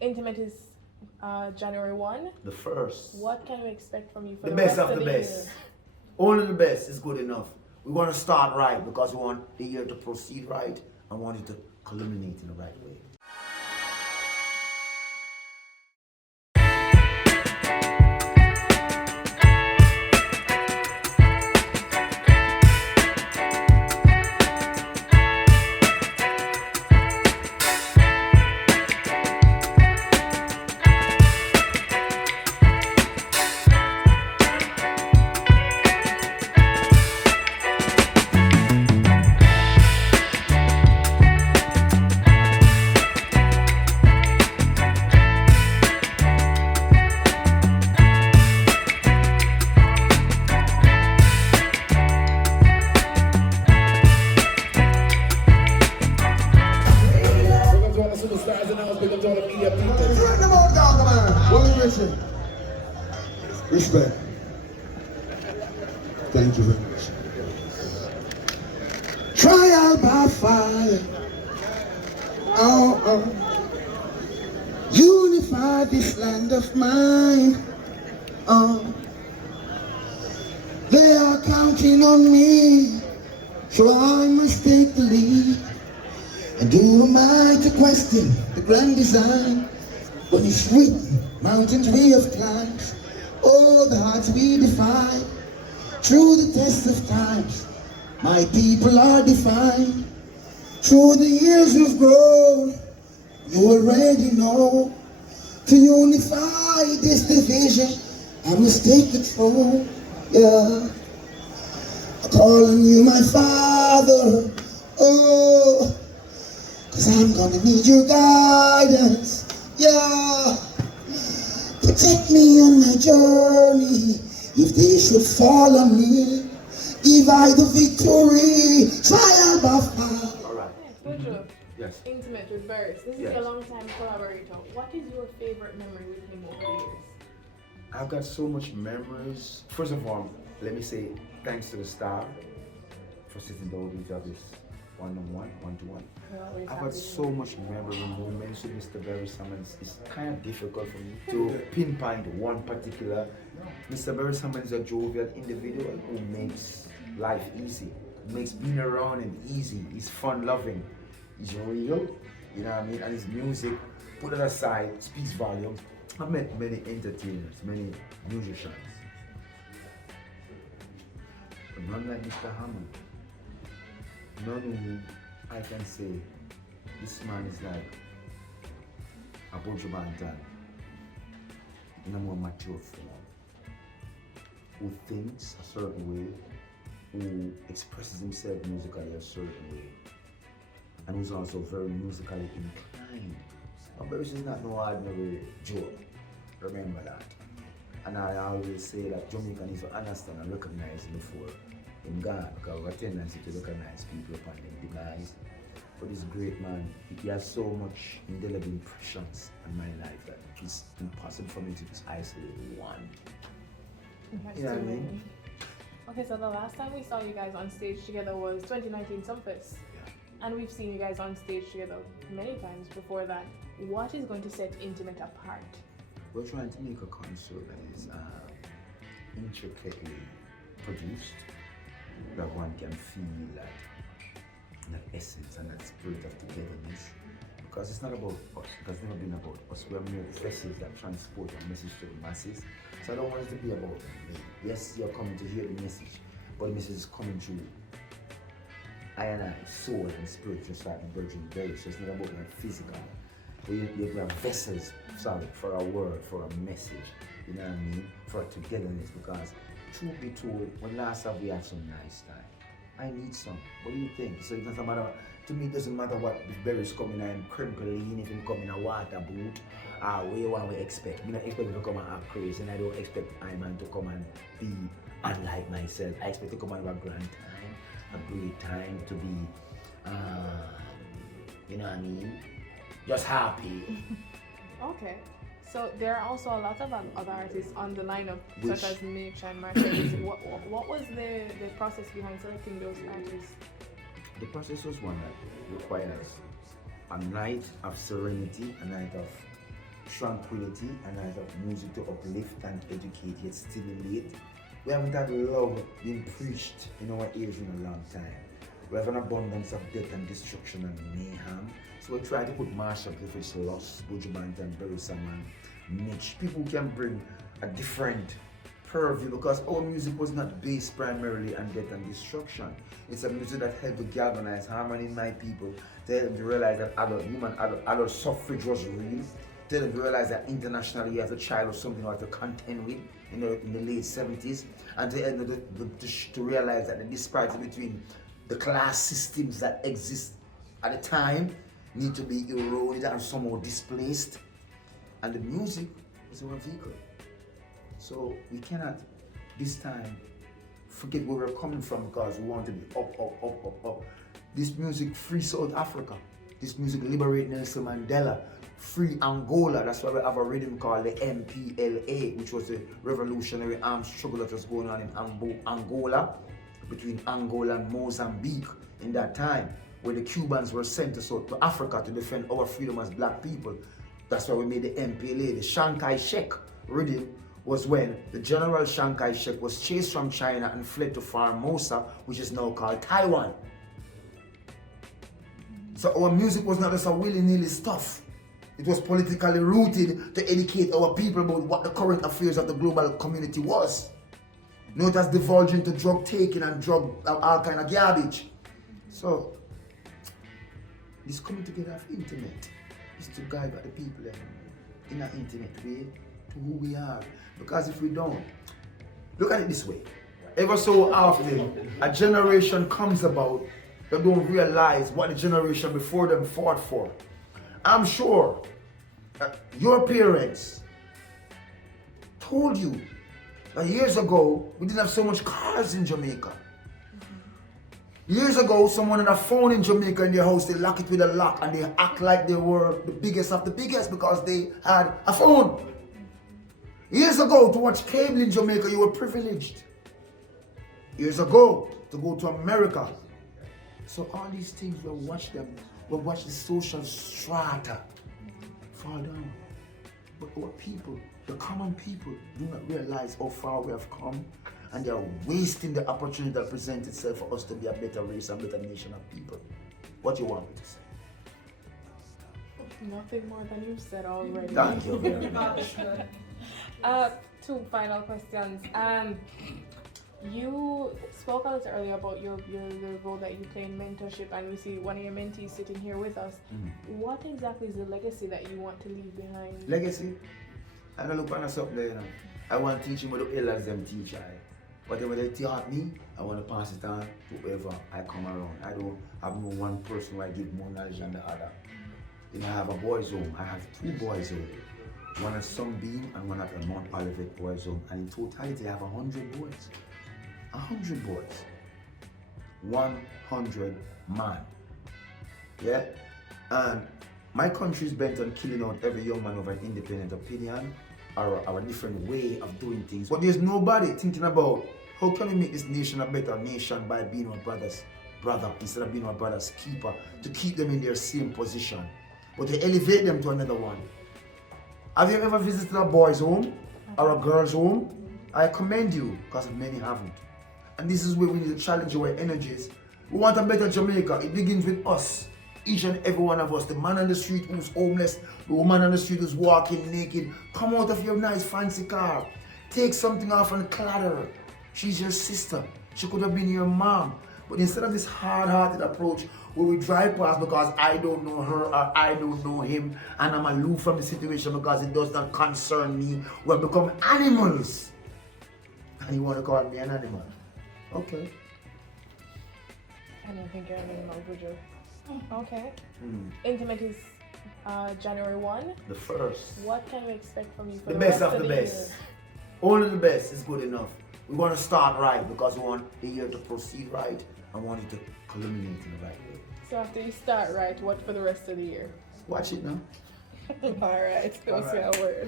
Intimate is January 1. The first. What can we expect from you for The the best rest of the the best. year? Only the best is good enough. We want to start right because we want the year to proceed right and want it to culminate in the right way. Superstars and all, big up to all the media people. Right about Gargamel. What are you missing? Respect. Thank you very much. Trial by fire. Unify this land of mine. They are counting on me, so I must take the lead. And who am I to question the grand design? When it's written, mountains we have climbed, all the hearts we defy. Through the test of times, my people are defined. Through the years we've grown, you already know. To unify this division, I must take control, yeah. I call on you, my Father, oh, 'cause I'm gonna need your guidance, yeah. Protect me on my journey, if they should fall on me, give I the victory, trial by fire. All right. Buju, Yes. Intimate with Beres. This is Yes. your long-time collaborator. What is your favorite memory with him over the years? I've got so much memories. First of all, let me say thanks to the star for sitting down with this one-on-one, one-to-one. I've got so much memorable moments with Mr. Beres Hammond. It's kind of difficult for me to pinpoint one particular. Mr. Beres Hammond is a jovial individual who makes life easy, makes being around him easy. He's fun-loving, he's real, you know what I mean? And his music, put it aside, speaks volumes. I've met many entertainers, many musicians, but none like Mr. Hammond. None who I can say this man is like a Buju Banton in a more mature form, who thinks a certain way, who expresses himself musically a certain way, and who's also very musically inclined. But Beres is not no ordinary Joe, remember that. And I always say that Jamaican is to understand and recognize before in God, because we have a tendency to recognize people upon their demise. But this great man, he has so much indelible impressions in my life that it's impossible for me to just isolate one. Okay, You know what I mean? Okay, so the last time we saw you guys on stage together was 2019 Sumfest. And we've seen you guys on stage together many times before that. What is going to set Intimate apart? We're trying to make a concert that is intricately produced, that one can feel that essence and that spirit of togetherness. Because it's not about us, because it's never been about us. We're mere vessels that transport a message to the masses. So I don't want it to be about me. Yes, you're coming to hear the message, but the message is coming through I and I, soul and spirit, just like Virgin Beres. So it's not about my physical. You have vessels, sorry, for a word, for a message, you know what I mean? For togetherness, because truth be told, when last have we had some nice time? I need some. What do you think? So it doesn't matter, to me it doesn't matter what if Beres coming and crinkling, if him come in a water boot, what you want to expect. I don't expect him to come and act crazy, and I don't expect Iman to come and be unlike myself. I expect to come and have a grand time, a great time, to be, you know what I mean? Just happy. Okay. So there are also a lot of other artists on the lineup, such as Mitch and Marcellus. What was the process behind selecting those artists? The process was one that requires a night of serenity, a night of tranquility and as of music to uplift and educate yet stimulate. We haven't had love being preached in our ears in a long time. We have an abundance of death and destruction and mayhem. So we try to put mashup if it's lost, Buju Banton, Beres Hammond, Mitch. People who can bring a different purview because our music was not based primarily on death and destruction. It's a music that helped to galvanize harmony in my people, to help them to realize that adult suffrage was real, to help them to realize that internationally as a child was something I had to contend with in the late 70s, and to help them to realize that the disparity between the class systems that exist at the time need to be eroded and somehow displaced, and the music is our vehicle. So we cannot this time forget where we're coming from because we want to be up. This music free South Africa. This music liberate Nelson Mandela. Free Angola. That's why we have a rhythm called the MPLA, which was the revolutionary armed struggle that was going on in Angola, between Angola and Mozambique in that time, where the Cubans were sent to South Africa to defend our freedom as black people. That's why we made the MPLA. The Chiang Kai-shek rhythm was when the General Chiang Kai-shek was chased from China and fled to Formosa, which is now called Taiwan. So our music was not just a willy-nilly stuff. It was politically rooted to educate our people about what the current affairs of the global community was. Not as divulged into drug taking and all kind of garbage. So this coming together of internet is to guide the people in an intimate way to who we are. Because if we don't, look at it this way. Ever so often, a generation comes about that don't realize what the generation before them fought for. I'm sure your parents told you that years ago, we didn't have so much cars in Jamaica. Years ago, someone had a phone in Jamaica in their house, they lock it with a lock and they act like they were the biggest of the biggest because they had a phone. Years ago, to watch cable in Jamaica, you were privileged. Years ago, to go to America. So all these things, we'll watch them. We'll watch the social strata fall down. But our people, the common people, do not realize how far we have come, and they are wasting the opportunity that presents itself for us to be a better race and better nation of people. What do you want me to say? Nothing more than you've said already. Thank you very much. Two final questions. You spoke a little earlier about your role that you play in mentorship, and we see one of your mentees sitting here with us. What exactly is the legacy that you want to leave behind? Legacy? I don't look on us up there, you know. I want to teach him what the elders them teach. Whatever they taught me, I want to pass it on to whoever I come around. I don't have no one person who I give more knowledge than the other. You know, I have a boys' home. I have two boys' home. One at Sunbeam and one at the Mount Olivet boys' home. And in totality, I have 100 boys. 100 boys. 100 man. Yeah? And my country is bent on killing out every young man over an independent opinion or a different way of doing things. But there's nobody thinking about how can we make this nation a better nation by being our brother's brother instead of being our brother's keeper, to keep them in their same position, but to elevate them to another one. Have you ever visited a boys' home or a girl's home? I commend you, because many haven't. And this is where we need to challenge our energies. We want a better Jamaica. It begins with us. Each and every one of us. The man on the street who's homeless, the woman on the street who's walking naked. Come out of your nice fancy car. Take something off and clatter her. She's your sister. She could have been your mom. But instead of this hard-hearted approach where we drive past because I don't know her or I don't know him and I'm aloof from the situation because it does not concern me, we've become animals. And you want to call me an animal? Okay. I don't think you're an animal, Buju. Okay. Intimate is January 1. The first. What can we expect from you for The the best rest of the year? best. Only the best is good enough. We want to start right because we want the year to proceed right and want it to culminate in the right way. So after you start right, what for the rest of the year? Watch it now. Alright, don't say a word.